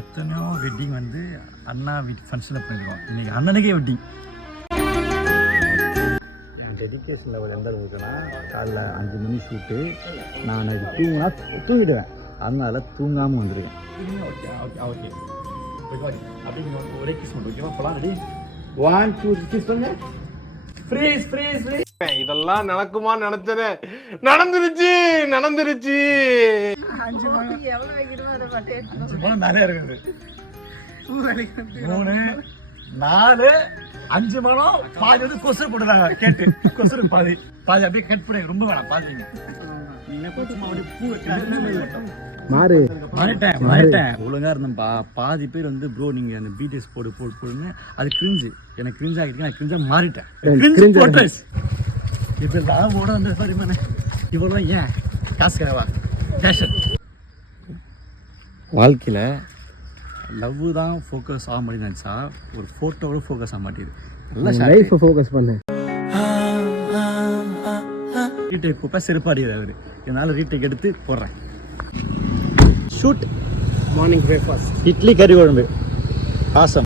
எத்தனையோ வெட்டிங் வந்து அண்ணா வீட்டு ஃபங்க்ஷனில் பண்ணிடுவோம். இன்னைக்கு அண்ணனுக்கே வெட்டிங். என் டெடிக்கேஷன் லெவல் எந்த அளவுக்குன்னா, காலைல 5 மணி ஷூட்டு, நான் தூங்கினா தூங்கிடுவேன். அதனால தூங்காமல் வந்துருக்கேன். ஓகே ஓகே ஓகே அப்படி ஒரே கிஸ் பண்ணுறோம். ஓகேவா போலாம்? ரெடி 1 2 கிஸ் பண்ணு. Freeze freeze freeze. இதெல்லாம் நடக்குமா நினைச்சனே, நடந்துருச்சு நடந்துருச்சு. 5 மணி நிறைய இருக்குது. 3 4 5 மணம் பாதி வந்து கொசு போட்டுறாங்க. கேட்டு கொசு பாதி பாதி அப்படியே கட் பண்ணி ரொம்ப வேணாம். பாதிங்க ஒழுங்கா இருந்தேன்ப்பா. பாதி பேர் வந்து ப்ரோ நீங்க அந்த பிடிஎஸ் போடுங்க, அது கிரிஞ்சு. எனக்கு கிரிஞ்ச் ஆகிட்டு நான் கிரிஞ்சா மாறிட்டேன். இப்ப நான் ஓட வந்து பாருமே இவ்வளோ ஏன் காசு கிடையாவா கேஷன். வாழ்க்கையில லவ் தான் ஃபோக்கஸ் ஆக மாட்டேன்னு நினச்சா ஒரு ஃபோட்டோவோட ஃபோக்கஸ் ஆக மாட்டேங்குது. நல்லா லைஃப்பை ஃபோக்கஸ் பண்ணு. ரீடேக் கூப்பா செருப்பாடிக்கிறார் அவர். என்னால் ரீடேக் எடுத்து போடுறேன். ஷூட். மார்னிங் பிரேக்ஃபாஸ்ட் இட்லி கறி குழம்பு. ஆசம்.